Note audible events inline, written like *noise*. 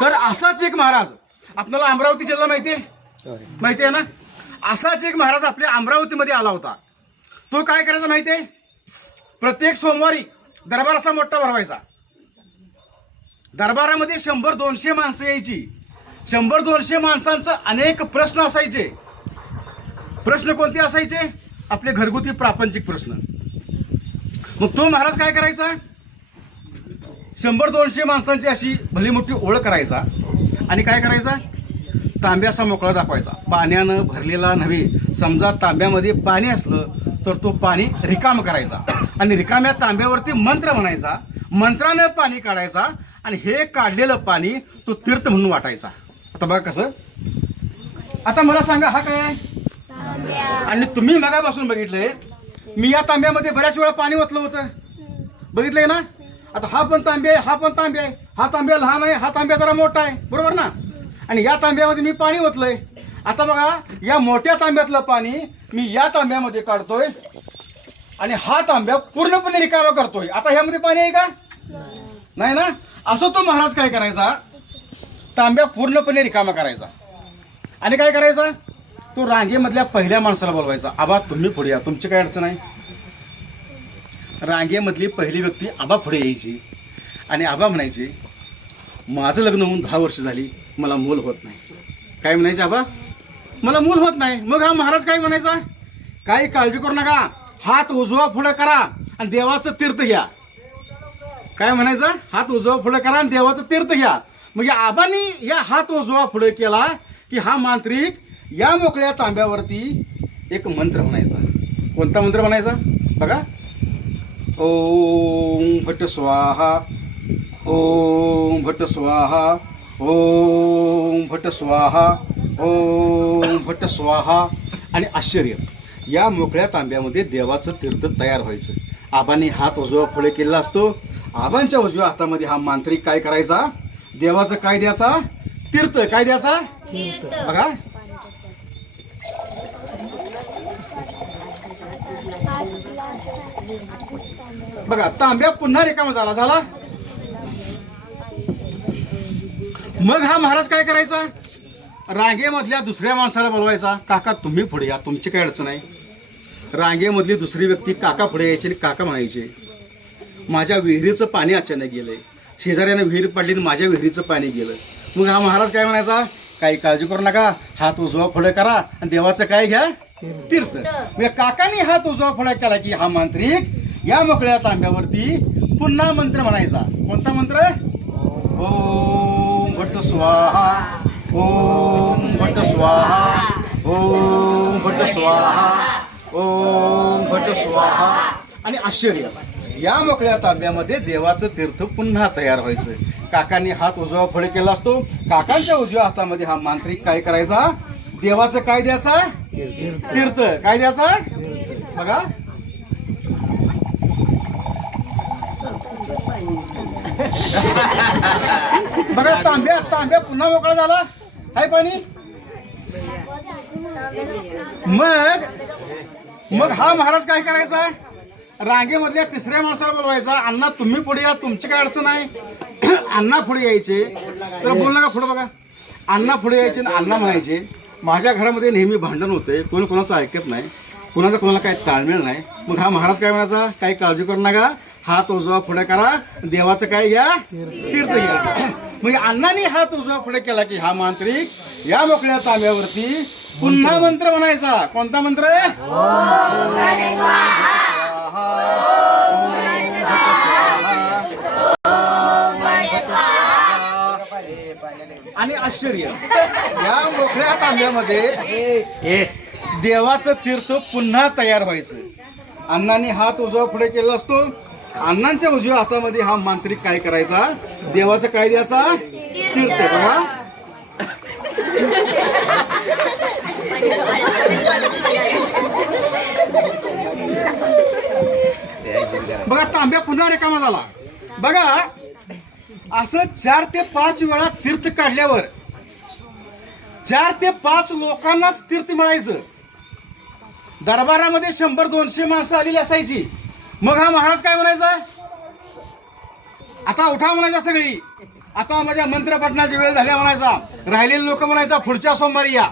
तर असाच एक महाराज आपल्याला अमरावती जिल्हा माहिती आहे? माहिती आहे ना? असाच एक महाराज आपल्या अमरावतीमध्ये आला होता. तो काय करायचा माहिती आहे? प्रत्येक सोमवारी दरबार असा मोठा भरवायचा. दरबारामध्ये शंभर दोनशे माणसं यायची. शंभर दोनशे माणसांचं अनेक प्रश्न असायचे. प्रश्न कोणते असायचे? आपले घरगुती प्रापंचिक प्रश्न. मग तो महाराज काय करायचा? शंभर दोनशे माणसांची अशी भली मोठी ओळख करायचा. आणि काय करायचा? तांब्या असा मोकळा दाखवायचा. पाण्यानं भरलेला नव्हे. समजा तांब्यामध्ये पाणी असलं तर तो पाणी रिकाम करायचा. आणि रिकाम्या तांब्यावरती मंत्र म्हणायचा. मंत्रानं पाणी काढायचा आणि हे काढलेलं पाणी तो तीर्थ म्हणून वाटायचा. आता बघा कसं? आता मला सांगा हा काय आहे? आणि तुम्ही मगापासून बघितलंय मी या तांब्यामध्ये बऱ्याच वेळा पाणी ओतलं होतं. बघितलंय ना? आता हा पण तांबे आहे हा पण तांबे आहे हा तांब्या लहान आहे हा तांब्या जरा मोठा आहे. बरोबर ना? आणि या तांब्यामध्ये मी पाणी ओतलंय. आता बघा या मोठ्या तांब्यातलं पाणी मी या तांब्यामध्ये काढतोय आणि हा तांब्या पूर्णपणे रिकामा करतोय. आता ह्यामध्ये पाणी आहे का? नाही ना? असं तो महाराज काय करायचा? तांब्या पूर्णपणे रिकामा करायचा. आणि काय करायचा? तो रांगेमधल्या पहिल्या माणसाला बोलवायचा आबा तुम्ही पुढे या तुमची काय अडचण आहे? रांगेमधली पहिली व्यक्ती आबा पुढे यायची. आणि आबा म्हणायचे माझं लग्न होऊन दहा वर्ष झाली मला मूल होत नाही. काय म्हणायचे आबा? मला मूल होत नाही. मग हा महाराज काय म्हणायचा? काही काळजी करू नका. हात उजवा पुढे करा आणि देवाचं तीर्थ घ्या. काय म्हणायचं? हात उजवा पुढे करा आणि देवाचं तीर्थ घ्या. मग या आबानी या हात उजवा पुढे केला की हा मांत्रिक या मोकळ्या तांब्यावरती एक मंत्र म्हणायचा. कोणता मंत्र म्हणायचा? बघा. ओम भट स्वाहा ओम भट स्वाहा ओम भट स्वाहा ओम भट स्वाहा. आणि आश्चर्य या मोकळ्या तांब्यामध्ये देवाचं तीर्थ तयार व्हायचं. आबांनी हात उजवा पुढे केलेला असतो. आबांच्या उजव्या हातामध्ये हा मांत्रिक काय करायचा? देवाचं काय द्याचा तीर्थ काय द्याचा बघा. बघा तांब्या पुन्हा रिकामा झाला झाला? मग हा महाराज काय करायचा? रांगेमधल्या दुसऱ्या माणसाला बोलवायचा काका तुम्ही पुढे या तुमची काय अडचण आहे रांगेमधली दुसरी व्यक्ती काका पुढे यायची आणि काका म्हणायचे. माझ्या विहिरीचं पाणी अचानक गेलंय. शेजाऱ्यानं विहीर पडली आणि माझ्या विहिरीचं पाणी गेलं. मग हा महाराज काय म्हणायचा? काही काळजी करू नका हात उजवा पुढे करा आणि देवाचं काय घ्या? तीर्थ. म्हणजे काकाने हात उजवा पुढे केला की हा मांत्रिक या मोकळ्या तांब्यावरती पुन्हा मंत्र म्हणायचा. कोणता मंत्र? ओम भट स्वाहा ओम भट स्वाहा ओम भट स्वाहा ओम भट स्वाहा. आणि आश्चर्य. या मोकळ्या तांब्यामध्ये देवाचं तीर्थ पुन्हा तयार व्हायचं काकांनी हात उजवा फळे केला असतो. काकांच्या उजव्या हातामध्ये हा मांत्रिक काय करायचा? देवाचं काय द्यायचा? तीर्थ. काय द्यायचा? बघा. बघा तांब्या तांब्या पुन्हा मोकळा झाला. हाय पाणी. मग मग हा महाराज काय करायचा? रांगेमधल्या तिसऱ्या माणसाला बोलवायचा अण्णा तुम्ही पुढे या तुमची काय अडचण आहे? *clears throat* अण्णा पुढे यायचे. तर बोल नका पुढे बघा. अण्णा पुढे यायचे आणि अण्णा म्हणायचे माझ्या घरामध्ये नेहमी भांडण होते. कोणी कोणाचं ऐकत नाही. कोणाचं कोणाला काही ताळमेळ नाही. मग हा महाराज काय म्हणायचा? काही काळजी करू नका. हात उजवा पुढे करा. देवाचं काय घ्या? तीर्थ घ्या. म्हणजे अण्णांनी हात उजवा पुढे केला की हा मांत्रिक या मोकळ्या तांब्यावरती पुन्हा मंत्र म्हणायचा. कोणता मंत्र? आहे आणि आश्चर्य. या मोकळ्या तांब्यामध्ये देवाचं तीर्थ पुन्हा तयार व्हायचं. अण्णांनी हात उजवा पुढे केला असतो. अण्णांच्या उजव्या हातामध्ये हा मांत्रिक काय करायचा? देवाचं काय द्यायचा? तीर्थ. बघा. बघा तांब्या पुन्हा रिकामा झाला. बघा असं चार ते पाच वेळा तीर्थ काढल्यावर चार ते पाच लोकांनाच तीर्थ मिळायचं. दरबारामध्ये शंभर दोनशे माणसं आलेली असायची. मग हा महाराज काय म्हणायचा? आता उठा म्हणायचा सगळी. आता माझ्या मंत्र पठणाची वेळ झाल्या म्हणायचा. राहिलेले लोक म्हणायचा पुढच्या सोमवारी या.